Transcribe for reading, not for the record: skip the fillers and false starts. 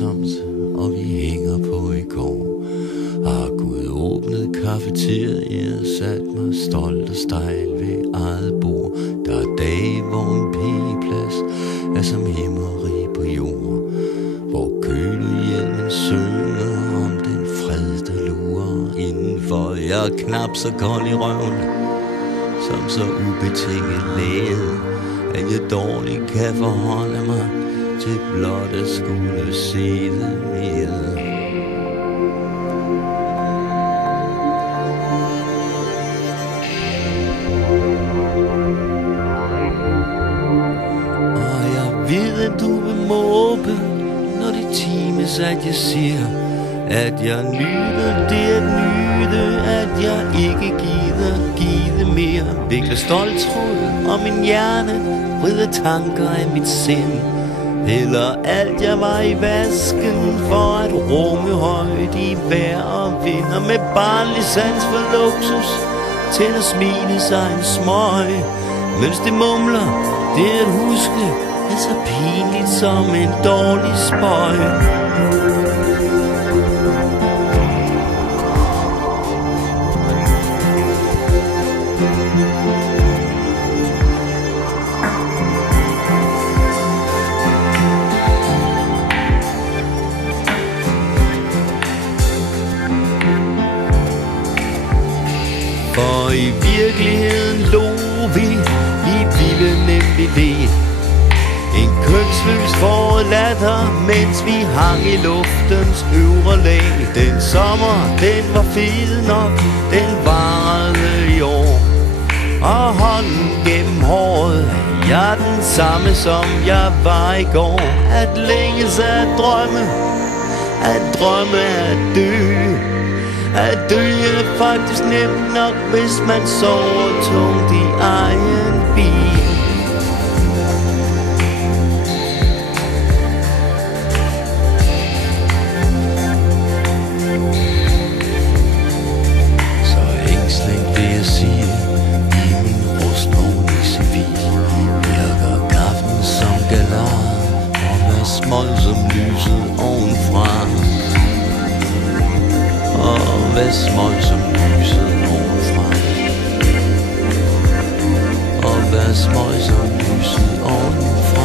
langsomt, og vi hænger på i går. Har Gud åbnet kafeteriet, sat mig stolt og stejl ved eget bord. Der er dage, hvor en p-plads er som himmeri på jord, hvor kølehjelmen synger om den fred, der lurer indenfor. Jeg er knap så kold i røven, som så ubetinget læget, at jeg dårligt kan forholde mig til blot at skulle se det med. Og jeg ved, at du vil måbe, når det times, at jeg siger, at jeg nyder det at nyde, at jeg ikke gider give mere. Vikler stolt tråd om min hjerne, vrider tanker af mit sind. Eller alt jeg var i vasken for at rumme højt i vejr og vind. Og med barnlig sans for luksus til at smile sig en smøg, mens det mumler, det at huske er så pinligt som en dårlig spøg. For i virkeligheden lå vi i vilde nemlig en kønsløs forlatter, mens vi hang i luftens øvre lag. Den sommer, den var fed nok, den varede i år. Og hånden gennem håret, jeg er den samme som jeg var i går. At længes at drømme, at drømme at dø. At dø er faktisk nemt nok, hvis man sover tungt i egen bil. Så ængstelig vil jeg sige, i min rustvogn i civil virker kaffen som galar, og hvad smål som lyset ovenfra. Og hvad smål som lyset ovenfra. Og hvad smål som lyset ovenfra.